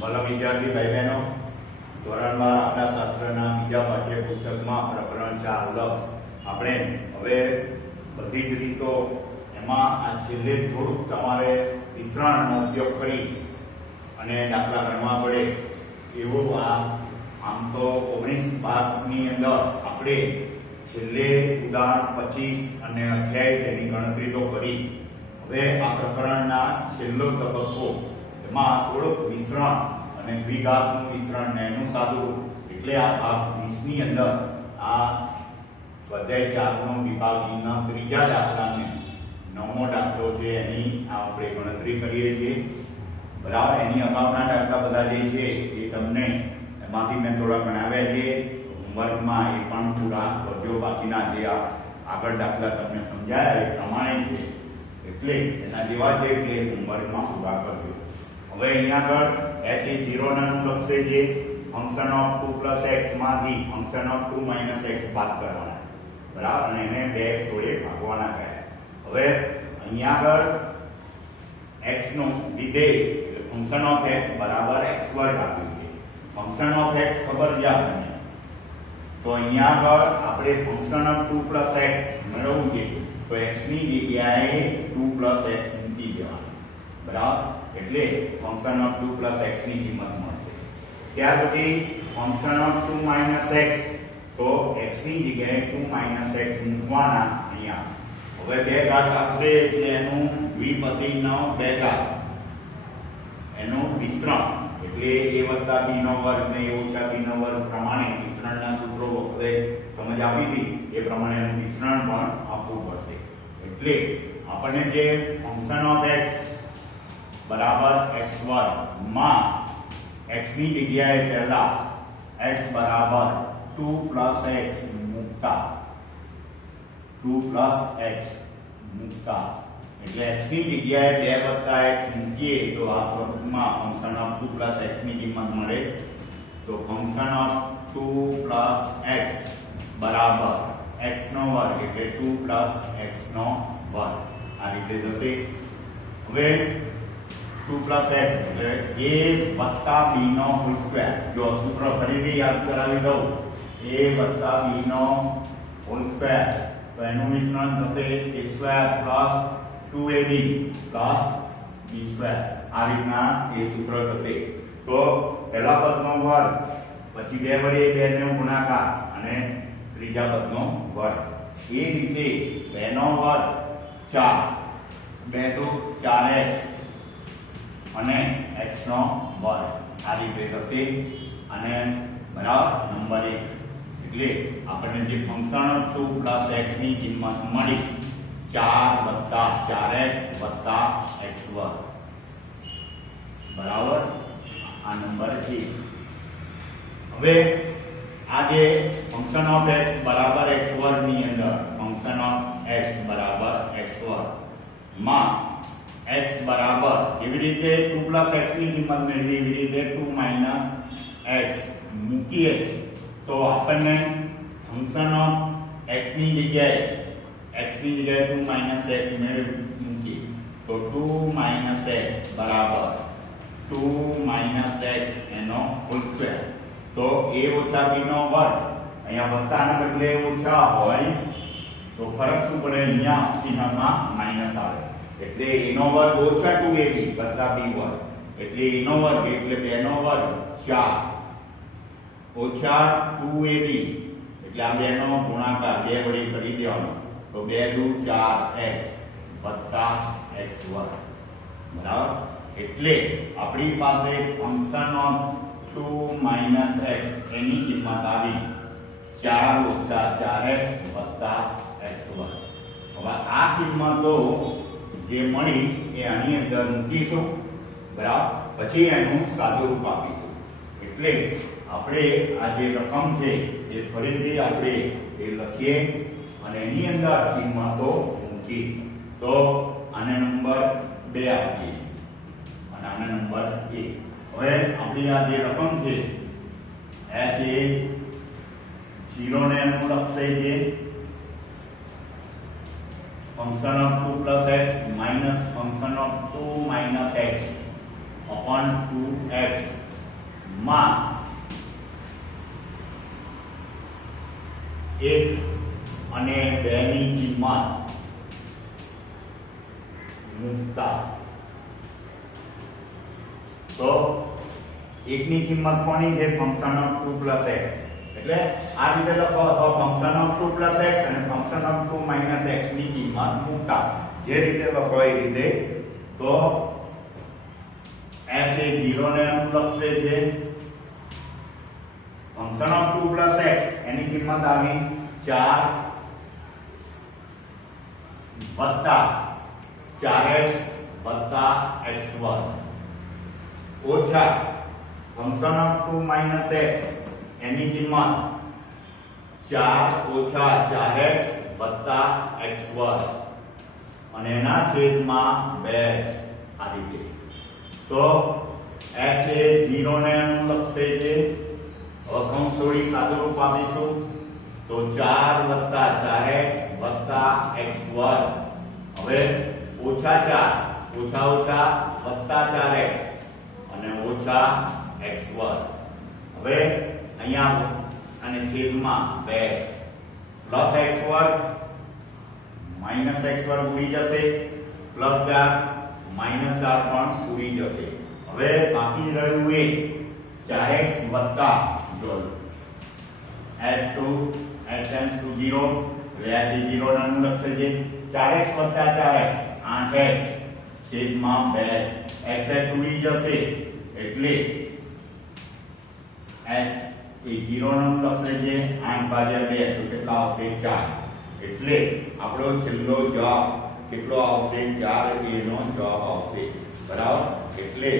ભલો વિદ્યાર્થી ભાઈ બહેનો, ધોરણ 12 આપણા શાસ્ત્રના બીજા પાઠ્યપુસ્તકમાં પ્રકરણ 4 લક્ષ આપણે હવે બધી જ રીતો એમાં આ છેલ્લે થોડુંક તમારે વિસ્તરણનો ઉપયોગ કરી અને દાખલા ગણવા પડે એવું આમ તો 19 ભાગની અંદર આપણે છેલ્લે ઉદાહરણ 25 અને 28 એની ગણતરી તો કરી. હવે આ પ્રકરણના છેલ્લો તબક્કો એમાં થોડુંક વિસ્તરણ અને દ્વિઘાતનું વિસ્તરણ ને એનું સાદું એટલે આ ભાગ 20 ની અંદર આ સ્વાધ્યાય 4 નો વિભાગ ઈના ત્રીજા દાખલાને નવમો દાખલો છે એની આપણે ગણતરી કરીએ છીએ. બરાબર, એની અગાઉના દાખલા બધા જે છે એ તમને એમાંથી મેં થોડા ગણાવ્યા છે હોમવર્કમાં, એ પણ પૂરા કરજો. બાકીના જે આગળ દાખલા તમને સમજાયા એ પ્રમાણે છે એટલે એના જેવા છે એટલે હોમવર્કમાં પૂરા કરજો. હવે અહીંયા આગળ h એ 0 ના અનુલક્ષે છે ફંક્શન ઓફ 2 x માંથી ફંક્શન ઓફ 2 x બાદ કરવાના. બરાબર, અને એને 2x વડે ભાગવાના કહે. હવે અહીંયા આગળ x નું વિધેય એટલે ફંક્શન ઓફ x બરાબર x વર્ગ આપ્યું છે. ફંક્શન ઓફ x ખબર છે આપણને, તો અહીંયા આગળ આપણે ફંક્શન ઓફ 2 x મેળવવું છે તો x ની જગ્યાએ 2 x મૂકી દેવાનું. બરાબર, એટલે ફંક્શન ઓફ 2 x ની કિંમત મળશે. ત્યાર પછી ફંક્શન ઓફ 2 x તો x ની જગ્યાએ 2 x મૂકવાના અહીંયા. હવે બે ઘાત આવશે એટલે એનું દ્વિપદીનો બે ઘાત એનું વિસ્તરણ એટલે a b નો વર્ગ ને a b નો વર્ગ પ્રમાણે વિસ્તરણના સૂત્રો હવે સમજ આપી હતી એ પ્રમાણે એનું વિસ્તરણ પણ આપવું પડશે. એટલે આપણને જે ફંક્શન ઓફ x બરાબર x વર્ગ માં x ની જગ્યાએ પહેલા x બરાબર 2 x મૂકતા 2 x મૂકતા એટલે x ની જગ્યાએ 2 x મૂકીએ તો આ સ્વરૂપમાં ફંક્શન ઓફ 2 x ની કિંમત મળે. તો ફંક્શન ઓફ 2 x બરાબર x નો વર્ગ એટલે 2 x નો વર્ગ આ રીતે થશે. હવે 2 x એટલે a b નો હોલ સ્ક્વેર. જો સૂત્ર ફરીથી યાદ કરાવી દઉં, a b નો હોલ સ્ક્વેર તો એનું વિસ્તરણ થશે a square 2ab b square. આ રીતના એ સૂત્ર થશે. તો પહેલા પદનો વર્ગ, પછી 2 વડે 2 નો ગુણાકાર અને ત્રીજા પદનો વર્ગ. એ રીતે 2 નો વર્ગ 4, 2 તો 4x અને x નો વર્ગ આ રીતે થશે. અને બરાબર નંબર 1 એટલે આપણને જે ફંક્શન 2 x ની કિંમત મળી 4 + 4x + x વર્ગ. બરાબર, આ નંબર 1. હવે આ જે ફંક્શન ઓફ x બરાબર x વર્ગ ની અંદર ફંક્શન ઓફ x બરાબર x વર્ગ માં x બરાબર કેવી રીતે 2 x ની કિંમત મેળવી એવી રીતે 2 x મૂકીએ તો આપણને ફંક્શન ઓફ x ની જગ્યાએ 2 x મૂકીએ તો 2 x બરાબર 2 x એનો હોલ સ્ક્વેર. તો a b નો વર્ગ અહીંયા વત્તાના બદલે ઓછા હોય તો ફરક શું પડે, અહીંયા ચિહ્નમાં માઈનસ આવે એટલે a નો વર્ગ ઓછા 2ab વત્તા b વર્ગ એટલે a નો વર્ગ એટલે 2 નો વર્ગ 4 ઓછા 2ab એટલે આ 2 નો ગુણાકાર 2 વડે કરી દેવાનો તો 2 દુ 4x વત્તા x વર્ગ. બરાબર, એટલે આપણી પાસે ફંક્શન ઓફ 2 x એની કિંમત આવી 4 ઓછા 4x વત્તા x વર્ગ. હવે આ કિંમતો જે મળી એ આની અંદર મૂકીશું. બરાબર, પછી એનું સાદું રૂપ આપીશું. એટલે આપણે આ જે રકમ છે એ ફરીથી આપણે એ લખીએ અને એની અંદર કિંમતો મૂકી. તો આને નંબર 2 આપીએ અને આને નંબર 1. હવે આપણી આ જે રકમ છે h એ 0 ને અનુલક્ષે છે function of 2 x minus function of 2 x upon 2x માં 1 અને 2 ની કિંમત મૂકતા તો 1 ની કિંમત કોની છે ફંક્શન ઓફ 2 + x એટલે આ રીતે લખો અથવા ફંક્શન ઓફ 2 + x અને ફંક્શન ઓફ 2 - x ની કિંમત મૂકતા જે રીતે લખો એ રીતે તો h એ 0 ને અનુલક્ષે છે ફંક્શન ઓફ 2 + x એની કિંમત આવી 4 વત્તા 4x વત્તા x2 ઓછા ફંક્શન ઓફ 2 - x એની કિંમત 4 ઓછા 4x વત્તા x2 અને એના છેદમાં 2x આ રીતે તો h એ 0 ને અનુલક્ષે છે હવે કૌંસ છોડી સાદું રૂપ આપીશું તો 4 વત્તા 4x વત્તા x2 હવે ઓછા 4 ઓછા ઓછા વત્તા 4x અને ઓછા x2 હવે અહીંયા અને છેદમાં 2x plus x2 minus x2 ઉડી જશે પ્લસ 4 માઈનસ 4 પણ ઉડી જશે હવે બાકી રહ્યું એ 4x વત્તા જો h tends to 0 એટલે આ જે 0 ને અનુલક્ષે છે 4x વત્તા 4x 8x છેદમાં 2x x ઉડી જશે એટલે h એ 0 નો અનુલક્ષે છે 8/2 તો કેટલા આવશે 4 એટલે આપણો છેલ્લો જવાબ કેટલો આવશે 4 એનો જવાબ આવશે બરાબર એટલે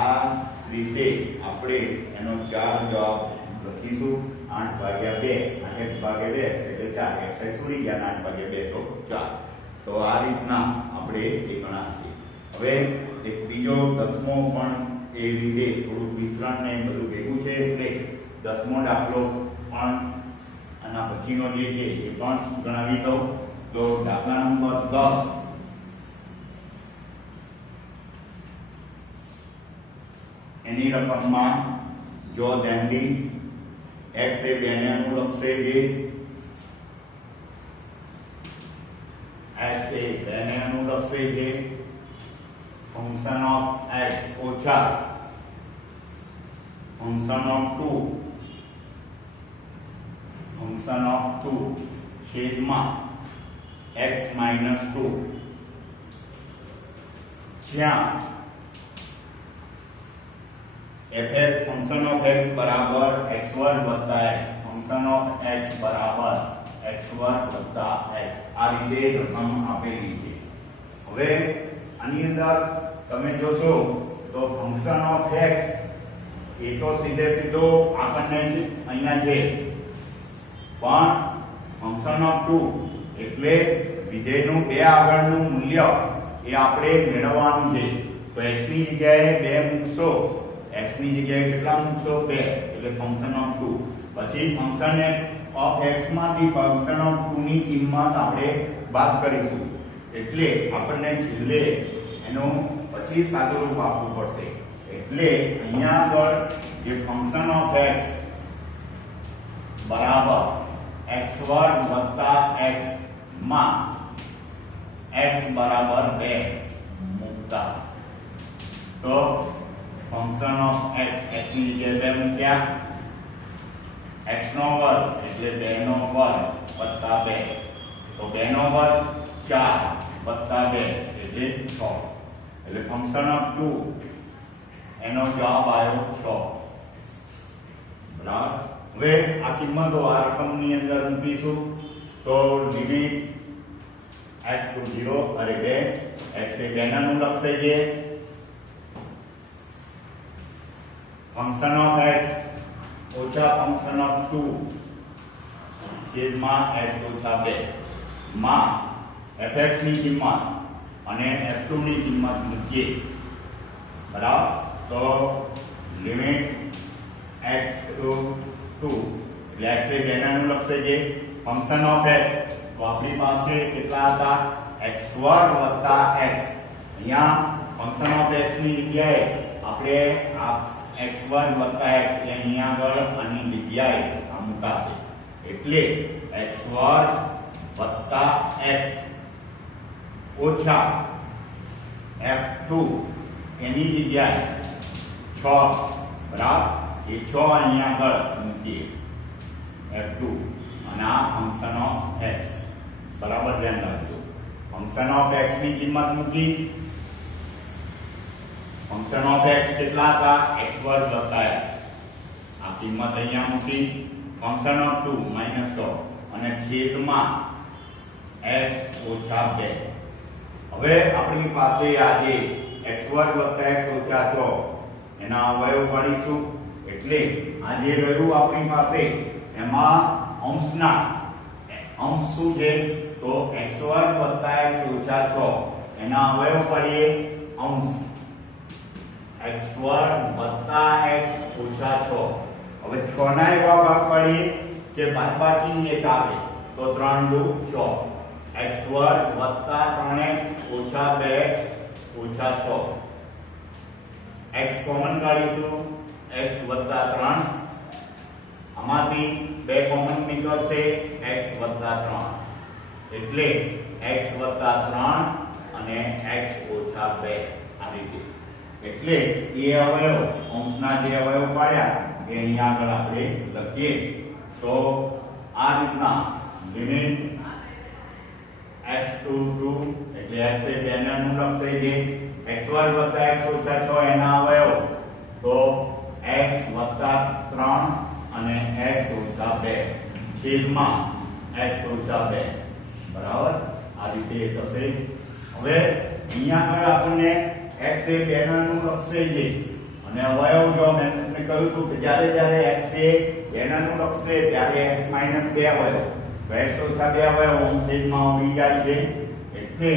આ રીતે આપણે એનો 4 જવાબ લખીશું 8/2 8x/2 એટલે 4 x ઉડી ગયા 8/2 તો 4 તો આ રીતના આપણે એ ગણાશે હવે એક બીજો દસમો પણ એ રીતે થોડું વિસ્તરણ ને બધું ભેગું છે એટલે દસમો દાખલો પણ આના પછીનો જે છે એ પણ ગણાવી દઉં તો દાખલા નંબર 10 એની રકમમાં જો ધ્યાનથી x એ 2 ને અનુલક્ષે છે x એ 2 ને અનુલક્ષે છે ફંક્શન ઓફ x ઓછા ફંક્શન ઓફ 2 છેદમાં x - 2 જ્યાં f ફંક્શન ઓફ x બરાબર x2 વત્તા x ફંક્શન ઓફ x બરાબર x2 વત્તા x આ રીતે રકમ આપેલી છે હવે આની અંદર તમે જોશો તો ફંક્શન ઓફ x એ તો સીધો આપણને અહીંયા છે પણ ફંક્શન ઓફ 2 એટલે વિધેયનું 2 આગળનું મૂલ્ય એ આપણે મેળવવાનું છે તો x ની જગ્યાએ 2 મૂકશો x ની જગ્યાએ કેટલા મૂકશો 2 એટલે ફંક્શન ઓફ 2 પછી ફંક્શન ઓફ x માંથી ફંક્શન ઓફ 2 ની કિંમત આપણે બાદ કરીશું એટલે આપણને છેલ્લે એનું પછી સાદું રૂપ આપવું પડશે એટલે અહીંયા આગળ જે ફંક્શન ઓફ x બરાબર x2 + x માં x બરાબર 2 મૂકતા તો ફંક્શન ઓફ x x ની જગ્યાએ 2 મૂક્યા x નો વર્ગ એટલે 2 નો વર્ગ વત્તા 2 તો 2 નો વર્ગ 4 વત્તા 2 એટલે 6 એટલે ફંક્શન ઓફ 2 એનો જવાબ આવ્યો 6 બરાબર હવે આ કિંમતો આ રકમની અંદર મૂકીશું તો લિમિટ x to 0 અરે 2 x એ 2 ના અનુલક્ષે છે ફંક્શન ઓફ x ઓછા ફંક્શન ઓફ 2 છેદમાં x ઓછા 2 માં fx ની કિંમત અને f2 ની કિંમત મૂકીએ બરાબર તો લિમિટ x to 2 એટલે x એ 2 ના અનુલક્ષે છે ફંક્શન ઓફ x તો આપણી પાસે કેટલા હતા x2 + x અહીંયા ફંક્શન ઓફ x ની જગ્યાએ આપણે આ x1 + x એ અહીંયા આગળ આની જગ્યાએ આ મુકાશે એટલે x2 + x ઓછા f2 એની જગ્યાએ 6 બરાબર એ 6 અહીંયા આગળ મૂકીએ f2 અને આ ફંક્શન ઓફ x બરાબર ધ્યાન રાખજો ફંક્શન ઓફ x ની કિંમત મૂકી ફંક્શન ઓફ x કેટલા હતા x2 + x આ કિંમત અહીંયા મૂકી ફંક્શન ઓફ 2 - 6 અને છેદમાં x - 2 હવે આપણી પાસે આ જે x2 + x - 6 એના અવયવ પાડીશું એટલે આ જે રહ્યું આપણી પાસે એમાં અંશ શું છે તો x2 + x - 6 એના અવયવ પાડીએ અંશ x2 + x - 6 હવે 6 ના એવા ભાગ પાડીએ કે બાદબાકી એક આવે તો 3 દુ 6 x2 + 3x - 2x - 6 x common કાઢીશું x + 3 આમાંથી 2 કોમન નીકળશે x + 3 એટલે x + 3 અને x - 2 આ રીતે એટલે એ અવયવ અંશના જે અવયવ પાડ્યા એ અહીંયા આગળ આપણે લખીએ તો આ રીતના લિમિટ x to 2 એટલે x એ 2 ને અનુલક્ષે છે x2 + x - 6 એના અવયવ તો x + 3 અને x - 2 છેદમાં x - 2 બરાબર આ રીતે થશે હવે અહીંયા આગળ આપણને x એ 2 ને અનુલક્ષે છે અને અવયવ જો મેં તમને કહ્યું હતું કે જ્યારે x એ 2 ને અનુલક્ષે ત્યારે x - 2 અવયવ તો x - 2 અવયવ છેદમાં આવી જાય છે એટલે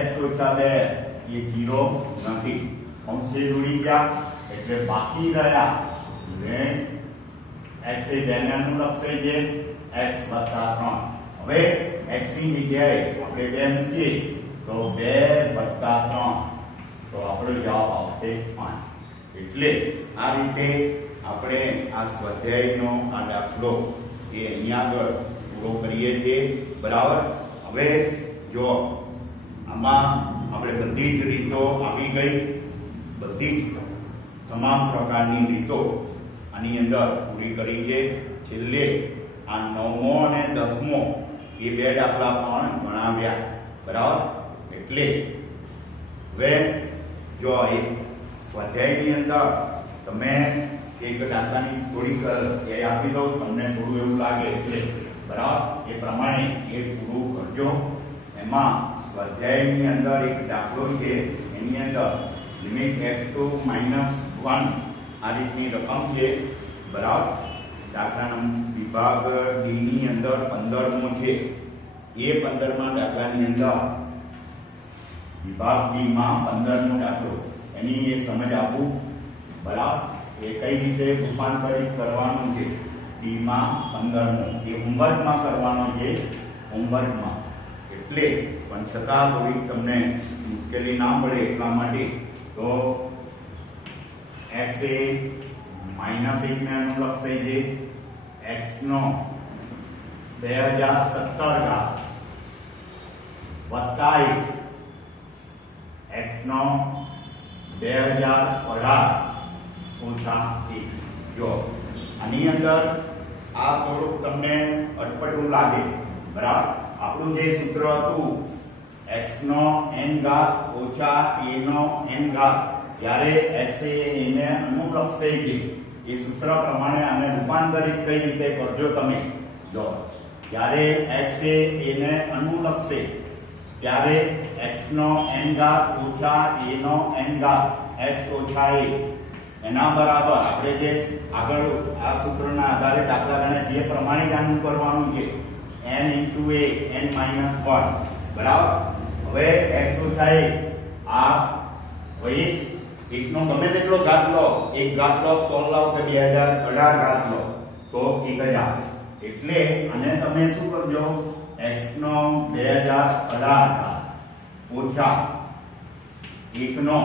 x - 2 એ 0 નથી અંશે જોડી ગયા એટલે બાકી રહ્યા ને x એ 2 ને અનુલક્ષે છે x + 3 હવે x ની જગ્યાએ આપણે 2 મૂકીએ તો 2 + 3 તો આપણો જવાબ આવશે 5 એટલે આ રીતે આપણે આ સ્વાધ્યાયનો આ દાખલો એ અહીંયા આગળ પૂરો કરીએ છીએ બરાબર હવે જો આમાં આપણે બધી જ રીતો આવી ગઈ બધી જ તમામ પ્રકારની રીતો આની અંદર પૂરી કરી છે છેલ્લે આ 9મો અને 10મો એ 2 દાખલા પણ ગણાવ્યા બરાબર એટલે હવે જો એક સ્વાધ્યાયની અંદર તમે એક દાખલાની થોડીક એ આપી દઉં તમને થોડું એવું લાગે એટલે બરાબર એ પ્રમાણે એ પૂરું કરજો એમાં સ્વાધ્યાયની અંદર એક દાખલો છે એની અંદર લિમિટ x2 - 1 આ રીતની રકમ છે બરાબર દાખલા નંબર વિભાગ ડી ની અંદર 15મો છે એ 15મા દાખલાની અંદર વિભાગ ડી માં 15મો દાખલો એની એ સમજ આપું બરાબર એ કઈ રીતે રૂપાંતરિત કરવાનું છે ડી માં 15મો એ હોમવર્કમાં કરવાનો છે હોમવર્કમાં એટલે પણ છતાં થોડીક તમને મુશ્કેલી ના પડે એટલા માટે તો x એ -1 ને અનુલક્ષે છે x નો 2017 ઘાત વત્તા 1 x નો 2018 ઓછા 1 જો આની અંદર આ થોડુંક તમને અટપટું લાગે બરાબર આપણું જે સૂત્ર હતું x નો n ઘાત ઓછા a નો n ઘાત જ્યારે x એ એને અનુલક્ષે છે એ સૂત્ર પ્રમાણે આને રૂપાંતરિત કઈ રીતે કરજો તમે જો જ્યારે x એ એને અનુલક્ષે ત્યારે x નો n ઘાત ઓછા a નો n ઘાત x ઓછા a એના બરાબર આપણે જે આગળ આ સૂત્રના આધારે દાખલા ગણ્યા જે પ્રમાણે આનું કરવાનું છે n * a n - 1 બરાબર હવે x ઓછા a આ હોય એકનો ગમે તેટલો ઘાત લો એક ઘાત લો 16 લો કે 2018 ઘાત લો તો 1000 એટલે અને તમે શું કરજો x નો 2018 ઘાત ઓછા એકનો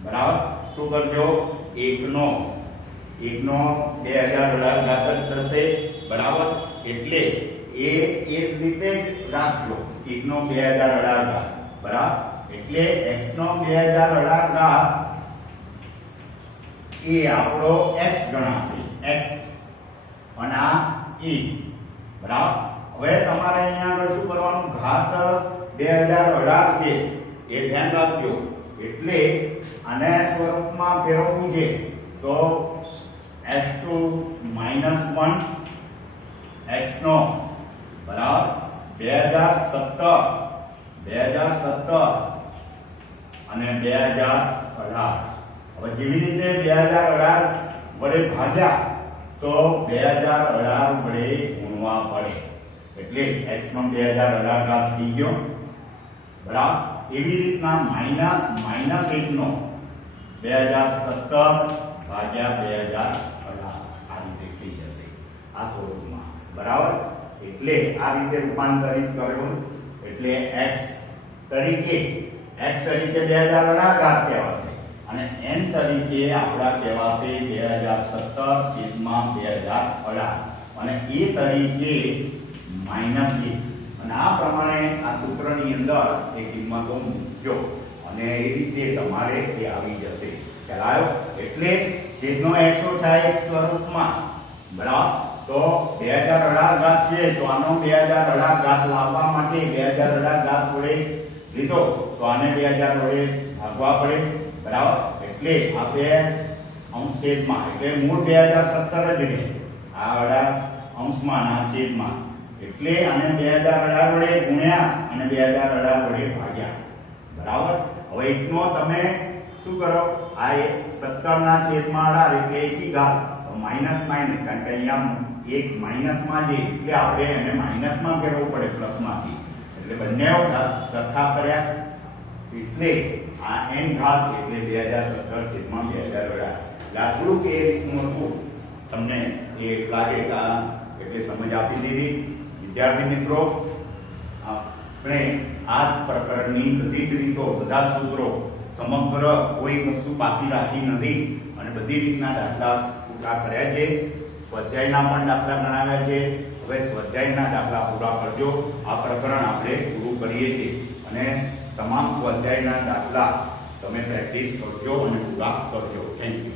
બરાબર શું કરજો એકનો 2018 ઘાત જ થશે બરાબર એટલે એ જ રીતે જ રાખજો 1/2018 ઘાત બરાબર એટલે x નો 2018 ઘાત એ આપણો x ગણાશે x અને આ e બરાબર હવે તમારે અહીંયા આગળ શું કરવાનું ઘાત 2018 છે એ ધ્યાન રાખજો એટલે આને સ્વરૂપમાં ફેરવવું છે તો x2 -1 x નો બરાબર 2017 અને 2018 હવે જેવી રીતે 2018 વડે ભાગ્યા તો 2018 વડે ગુણવા પડે એટલે x નો 2018 ઘાત થઈ ગયો બરાબર એવી રીતના -1 નો 2017 ભાગ્યા 2018 આ રીતે થઈ જશે આ સ્વરૂપમાં બરાબર એટલે આ રીતે રૂપાંતરિત કર્યો એટલે x તરીકે 2018 ઘાત કહેવાશે અને n તરીકે આપણા કહેવાશે 2017 / 2018 અને a તરીકે -1 અને આ પ્રમાણે આ સૂત્રની અંદર એ કિંમતો મૂકજો અને એ રીતે તમારે એ આવી જશે ખ્યાલ આવ્યો એટલે છેદનો x થાય સ્વરૂપમાં બરાબર તો 2018 ઘાત છે તો આનો 2018 ઘાત લાવવા માટે 2018 ઘાત વડે લીધો તો આને 2000 વડે ભાગવા પડે બરાબર એટલે આપણે અંશ છેદમાં એટલે મૂળ 2017 જ રહે આ 18 અંશમાં ના છેદમાં એટલે આને 2018 વડે ગુણ્યા અને 2018 વડે ભાગ્યા બરાબર હવે એકનો તમે શું કરો આ 17 ના છેદમાં 18 એટલે એકી ઘાત તો માઈનસ કારણ કે અહીંયા એક માઈનસમાં છે એટલે આપણે એને માઈનસમાં ફેરવવું પડે પ્લસમાંથી એટલે બંને ઘાત સરખા કર્યા એટલે આ n ઘાત એટલે 2017 છેદમાં 2018 લાગલું કે રીતનું હતું તમને એ લાગે કે એટલે સમજ આપી દીધી વિદ્યાર્થી મિત્રો આપણે આ જ પ્રકરણની બધી જ રીતો બધા સૂત્રો સમગ્ર કોઈ વસ્તુ બાકી રાખી નથી અને બધી રીતના દાખલા પૂરા કર્યા છે સ્વાધ્યાયના પણ દાખલા ગણાવ્યા છે હવે સ્વાધ્યાયના દાખલા પૂરા કરજો આ પ્રકરણ આપણે પૂરું કરીએ છીએ અને તમામ સ્વાધ્યાયના દાખલા તમે પ્રેક્ટિસ કરજો અને પૂરા કરજો થેન્ક યુ